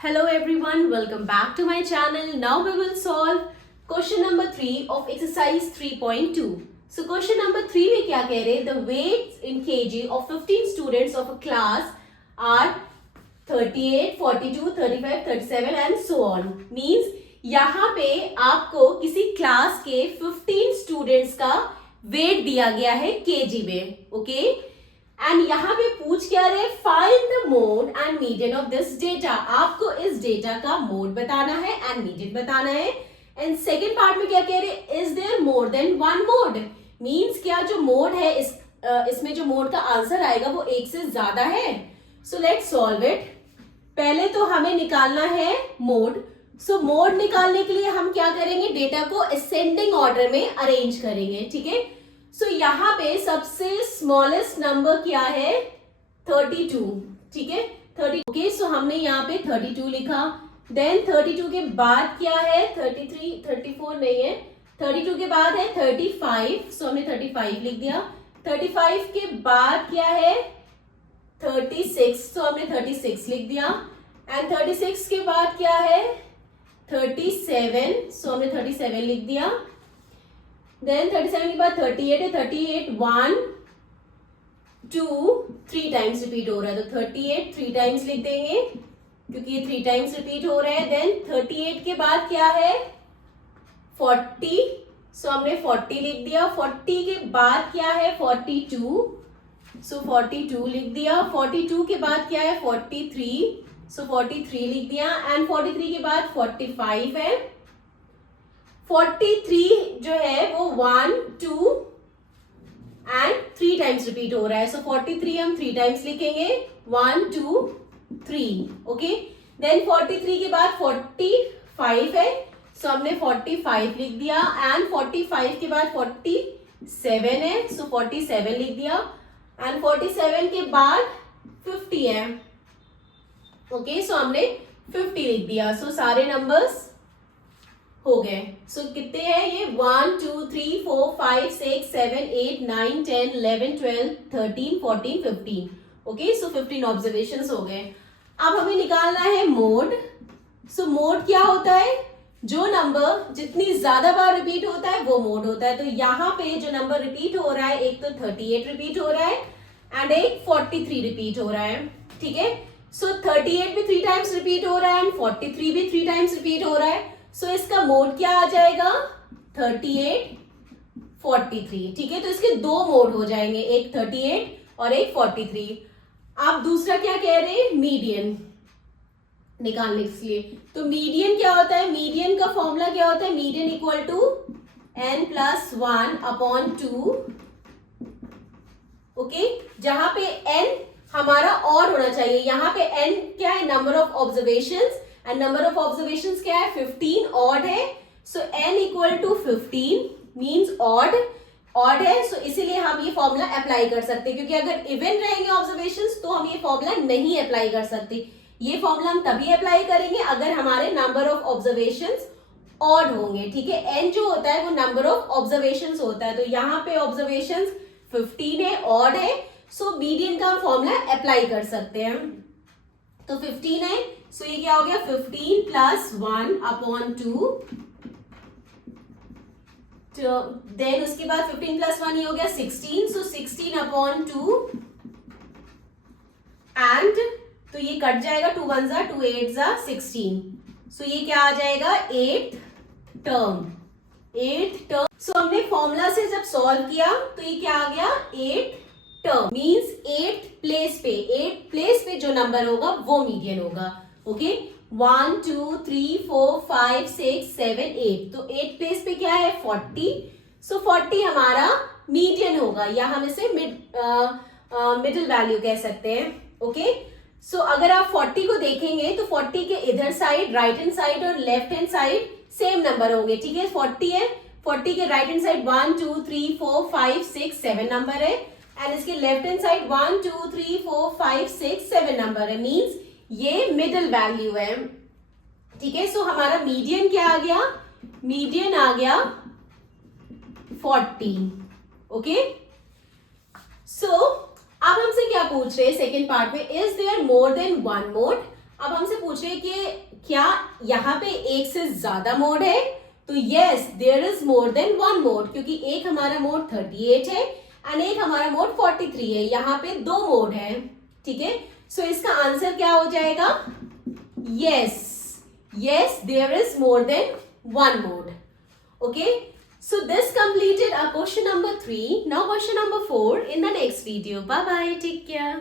Hello everyone, welcome back to my channel. Now we will solve question number 3 of exercise 3.2. So question number 3 में क्या कह रहे हैं? The weights in kg of 15 students of a class are 38, 42, 35, 37 and so on. Means यहाँ पे आपको किसी class के 15 स्टूडेंट्स का वेट दिया गया है केजी में, ओके? एंड यहाँ पे पूछ क्या रहे, find the mode and median of this data. आपको इस डेटा का मोड बताना है एंड मीडियन बताना है. एंड सेकेंड पार्ट में क्या कह रहे, is there more than one mode. Means क्या जो मोड है इसमें जो मोड का आंसर आएगा वो एक से ज्यादा है. So let's solve it. पहले तो हमें निकालना है मोड. सो मोड निकालने के लिए हम क्या करेंगे, डेटा को असेंडिंग ऑर्डर में अरेंज करेंगे, ठीक है? सो यहाँ पे सबसे स्मॉलेस्ट नंबर क्या है, 32, ठीक है? 30. ओके, सो हमने यहाँ पे 32 लिखा. देन 32 के बाद क्या है, 33, 34 नहीं है. 32 के बाद है 35, सो हमने 35 लिख दिया. 35 के बाद क्या है, 36, सो हमने 36 लिख दिया. एंड 36 के बाद क्या है, 37, सो हमने 37 लिख दिया. देन 37 के बाद 38 है. 38 1 2 3 टाइम्स रिपीट हो रहा है, तो 38 3 टाइम्स लिख देंगे क्योंकि ये 3 टाइम्स रिपीट हो रहा है. देन 38 के बाद क्या है, 40, सो हमने 40 लिख दिया. 40 के बाद क्या है, 42, सो 42 लिख दिया. 42 के बाद क्या है, 43, सो 43 लिख दिया. एंड 43 के बाद 45 है. 43 जो है वो 1 2 एंड 3 टाइम्स रिपीट हो रहा है, सो 43 हम 3 टाइम्स लिखेंगे, 1 2 3, ओके? देन 43 के बाद 45 है, सो हमने 45 लिख दिया. एंड 45 के बाद 47 है, सो 47 लिख दिया. एंड 47 के बाद 50 है, ओके? सो हमने 50 लिख दिया. सो सारे नंबर्स हो गए. सो कितने हैं ये, 1 2 3 4 5 6 7 8 9 10 11 12 13 14 15, ओके? सो 15 ऑब्जर्वेशंस हो गए. अब हमें निकालना है मोड. सो मोड क्या होता है, जो नंबर जितनी ज्यादा बार रिपीट होता है वो मोड होता है. तो यहाँ पे जो नंबर रिपीट हो रहा है, एक तो 38 रिपीट हो रहा है एंड एक 43 रिपीट हो रहा है, ठीक है? सो 38 भी 3 टाइम्स रिपीट हो रहा है एंड 43 भी 3 टाइम्स रिपीट हो रहा है. सो इसका मोड क्या आ जाएगा, 38 43, ठीक है? तो इसके दो मोड हो जाएंगे, एक 38 और एक 43. आप दूसरा क्या कह रहे हैं, मीडियन निकालने के लिए. तो मीडियन क्या होता है, मीडियन का फॉर्मूला क्या होता है, median equal to n+1 upon 2, okay? जहां पे n हमारा और होना चाहिए. यहाँ पे n क्या है, number of observations, and number of observations क्या है, 15 ऑड है. So n equal to 15 means odd है. सो इसीलिए हम ये फॉर्मूला अप्लाई कर सकते हैं, क्योंकि अगर इवन रहेंगे ऑब्जर्वेशंस तो हम ये फॉर्मूला नहीं अप्लाई कर सकते. ये फॉर्मूला हम तभी अप्लाई करेंगे अगर हमारे नंबर ऑफ ऑब्जर्वेशंस ऑड होंगे, ठीक है? n जो होता है वो नंबर ऑफ ऑब्जर्वेशंस होता है. तो यहाँ पे ऑब्जर्वेशंस 15 है, ऑड है. सो मीडियन का फॉर्मूला अप्लाई कर सकते हैं. तो 15 है, सो ये क्या हो गया, 15 प्लस 1 अपॉन 2. देन उसके बाद 15 प्लस 1 ये हो गया 16, सो 16 अपॉन 2. एंड तो ये कट जाएगा, 2 1 जा 2 8 जा 16. सो ये क्या आ जाएगा, 8th टर्म. सो हमने फॉर्मूला से जब सॉल्व किया तो ये क्या आ गया, 8th term. Means 8th place पे जो नंबर होगा वो मीडियन होगा, ओके? 1 2 3 4 5 6 7 8, तो 8th प्लेस पे क्या है, 40. सो 40 हमारा मीडियन होगा, या हम इसे मिडिल वैल्यू कह सकते हैं, ओके? सो अगर आप 40 को देखेंगे तो 40 के इधर साइड, राइट हैंड साइड और left hand side same number होंगे, ठीक है? 40 है, 40 के राइट हैंड साइड 1 2 3 4 5 6 7 नंबर है, एंड इसके लेफ्ट हैंड साइड 1 2 3 4 5 6 7 नंबर है. मीन्स ये मिडिल वैल्यू है, ठीक है? सो हमारा मीडियन क्या आ गया, मीडियन आ गया 40, ओके? सो अब हमसे क्या पूछ रहे हैं सेकेंड पार्ट में, is there more than one mode. अब हमसे पूछे कि क्या यहाँ पे एक से ज्यादा मोड है, तो yes there is more than one mode, क्योंकि एक हमारा मोड 38 है एंड एक हमारा मोड 43 है, यहाँ पे दो मोड है, ठीक है। सो इसका आंसर क्या हो जाएगा, yes yes there is more than one mode. Okay, so this completed our question number 3. Now question number 4 in the next video. Bye bye, take care.